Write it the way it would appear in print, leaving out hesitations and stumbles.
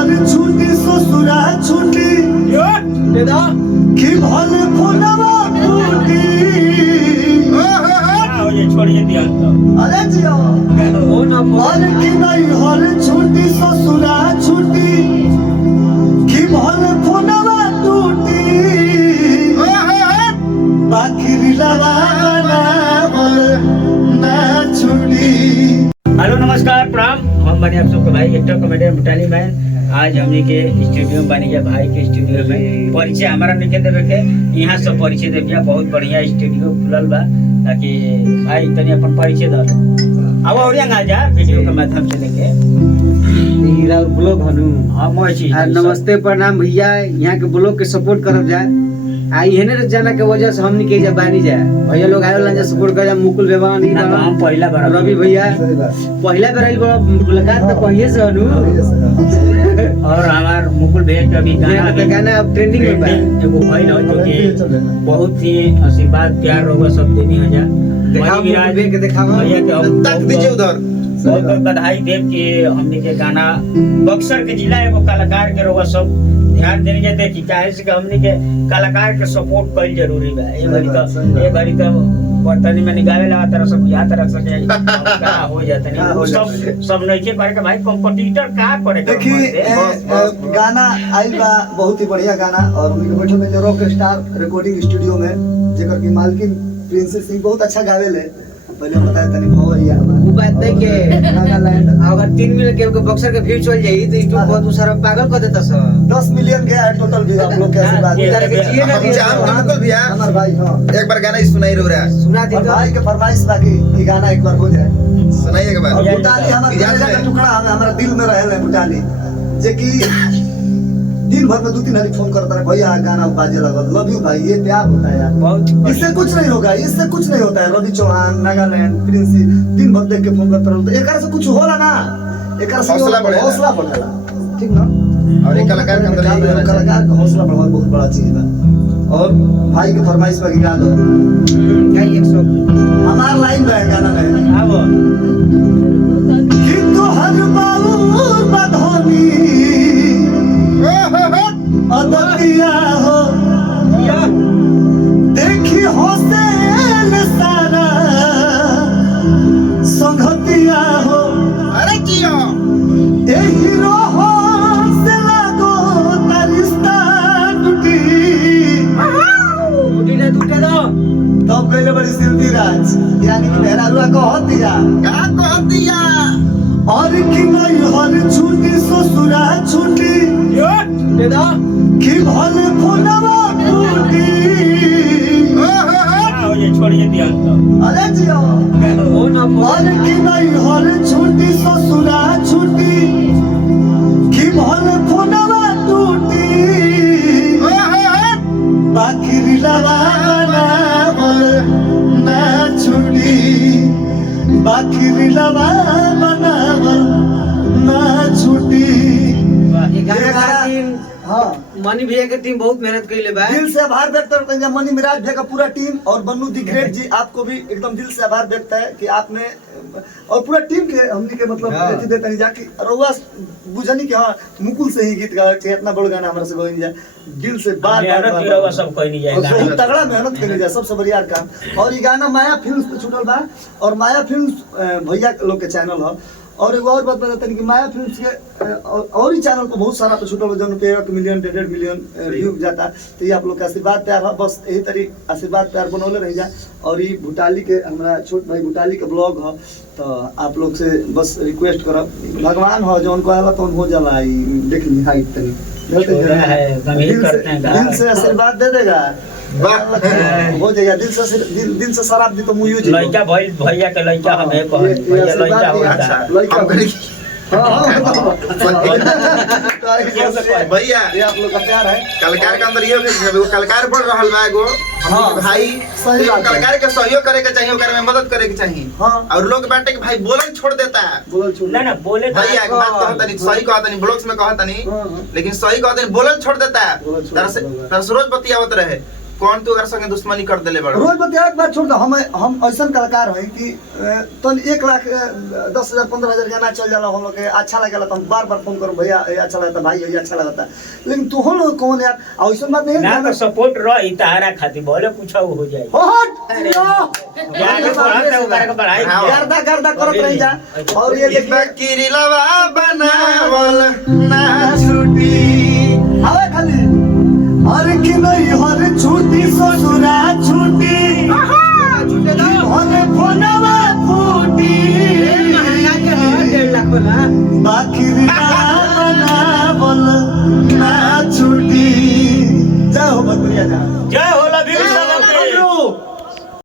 हर छुट्टी ससुरा छुट्टी कि भले फोनवा फूटी छोड़िए दिया अरे जियो और कि नहीं हर छुट्टी ससुरा छुट्टी कि भले फोनवा टूटी बाकी रिलावा ना छुट्टी। हेलो नमस्कार प्रणाम, हम बने आप सबके भाई एक्टर कॉमेडियन भूटानी मैन। आज हमने के स्टूडियो में बनी गया भाई के स्टूडियो में परिचय हमारा निके देवे के यहाँ सब परिचय दे दिया। बहुत बढ़िया स्टूडियो खुलल बा ताकि भाई तनी अपन परिचय दे अब और आ जा वीडियो के माध्यम से लेके ब्लॉग हनु। हां मोची नमस्ते प्रणाम भैया, यहाँ के ब्लॉग के सपोर्ट करब जाए आई हेने जाना के वजह से हमनी के जा बानी जाए भैया लोग आए ला सपोर्ट कर जा। मुकुल बेवान ना तो हम पहला बार रवि भैया पहला बार आई बड़ा मुलाकात तो कहिए से हनु। और हमार मुकुल भैया का भी गाना अब ट्रेंडिंग में बा एगो भइल हो जो कि बहुत ही आशीर्वाद प्यार होगा सब देनी हो जा। दिखाओ विराज के दिखाओ भैया के हम तक दीजिए उधर बहुत बहुत बधाई देव कि हमने के गाना बक्सर के जिला एगो कलाकार के रोगा सब ध्यान देने जाते कि काहे से हमने के कलाकार के सपोर्ट कईल जरूरी बा। ये घड़ी तो बर्तनी में निगाहे लगा तरह सब या तरह से का हो जाता नहीं वो सब नहीं के करे के भाई कंपटीटर का करे के देखिए गाना आई बा बहुत ही बढ़िया गाना और उनके बैठे में रॉक स्टार रिकॉर्डिंग स्टूडियो में जेकर की मालकिन प्रिंसेस सिंह बहुत अच्छा गावेले। पहले बताए तनी भैया वो बात है कि नागालैंड अगर 3 मिनट के बक्सर के व्यू चल जाई तो यूट्यूब बहुत सारा पागल कर देता सब 10 मिलियन के है टोटल व्यू आप लोग कैसे बात इधर के चाहिए ना मुकुल भैया हमारे भाई हां एक बार गाना सुनाई रो रहा है सुना दी और तो भाई के फरमाइश बाकी ये गाना एक बार हो जाए सुनाइए एक बार। और भूटानी हमारा कलेजा का टुकड़ा हमारा दिल में रहल है भूटानी जे कि दिन भर में 2-3 हाली फोन करता है भैया गाना बाजे लगा लव यू भाई। ये प्यार होता है यार, बहुत इससे कुछ नहीं होगा, इससे कुछ नहीं होता है। रवि चौहान नागालैंड प्रिंसी दिन भर देख के फोन करता रहता है एक से कुछ होला ना एक से हौसला बढ़ेला। हौसला बढ़ेला ठीक ना। और एक कलाकार के अंदर यही होना चाहिए। कलाकार का हौसला बढ़ाना बहुत बड़ा चीज है। और भाई के फरमाइश पर गा दो गाई 100 हमार लाइन में गाना में अब कि तो हर बाबू बधोनी अदतिया हो देखी होसेल सारा संगतिया हो अरे जियो ए हीरो हो से लागो तरिश्ता टूटी टूटी दो तब पहले बड़ी शिल्पी राज यानी कि मेरा रुआ कहतिया का कह दिया और कि नहीं हर छुट्टी ससुरा छुट्टी दे दो कि भले फोनवा टूटी ये छोड़िए दिया अरे जियो वो ना और कि नहीं हर छुट्टी ससुरा छुट्टी कि भले फोनवा टूटी बाकी रिलावा ना छुट्टी बाकी रिलावा ना छुट्टी। ये गाना का टीम हाँ मनी भैया के टीम बहुत मेहनत कइले बा। दिल से आभार व्यक्त करते हैं मनी मिराज भैया का पूरा टीम और बन्नू दी ग्रेट जी आपको भी एकदम दिल से आभार व्यक्त है कि आपने और पूरा टीम के हमने के मतलब देते नहीं जाके रउआ बुझनी कि हाँ मुकुल से ही गीत गा के इतना बड़ा गाना हमारे से गोई नहीं जाए दिल से बार बार सब कोई नहीं और जाएगा बहुत तगड़ा मेहनत करने जाए सबसे बढ़िया काम। और ये गाना माया फिल्म्स पे छूटल बा और माया फिल्म्स भैया लोग के चैनल है। और एगो और बात बताते हैं कि माया फिल्म्स के और ही चैनल को बहुत सारा पे छूटल जन पे 1 मिलियन 1.5 मिलियन व्यू जाता है। तो ये आप लोग का आशीर्वाद प्यार है, बस यही तरी आशीर्वाद प्यार बनौले रह जाए। और ये भूटाली के हमारा छोट भाई भूटाली के ब्लॉग है तो आप लोग से बस रिक्वेस्ट करब भगवान हो जो उनको आला तो हो जाला देख ली हाइट तनी दिल से आशीर्वाद दे देगा हो जाएगा। दिल से शराब दी तो मुँह यूज लड़का भैया के लड़का हमें भैया लड़का होता भैया ये आप लोग का प्यार है। कलाकार के अंदर ये कलाकार बढ़ रहा है एगो भाई सही बात है। कलाकार के सहयोग करे के चाहिए ओकरे में मदद करे के चाहिए। हाँ। और लोग बाटे के भाई बोलन छोड़ देता है बोल छोड़ ना बोले भैया एक बात कहता नहीं सही कहता नहीं ब्लॉग्स में कहता नहीं लेकिन सही कहता नहीं बोलन छोड़ देता है बोलन छोड़ तरह से रोज बतियावत रहे कौन तू अगर संगे दुश्मनी कर देले बड़ रोज बतिया एक बात छोड़ दो, हम ऐसा कलाकार हैं कि तन 1 लाख 10,000 15,000 गाना चल जाला, हम लोग के अच्छा लगेला तो हम बार बार फोन करो भैया ये अच्छा लगता, भाई ये अच्छा लगता। लेकिन तू हम लोग कौन यार ऐसा बात नहीं ना है तो सपोर्ट रही तारा खातिर बोले कुछ हो जाए हट आगे बढ़त है ओकरा के बढ़ाई गर्दा गर्दा करत रह जा। और ये इतना देखिए किरिलवा बनावल ना छुटी हवा खाली हर की नहीं हर छुट्टी ससुरा छुट्टी हर फोनवा फूटी बाकी बनावल ना छुट्टी। जाओ बकरिया जा।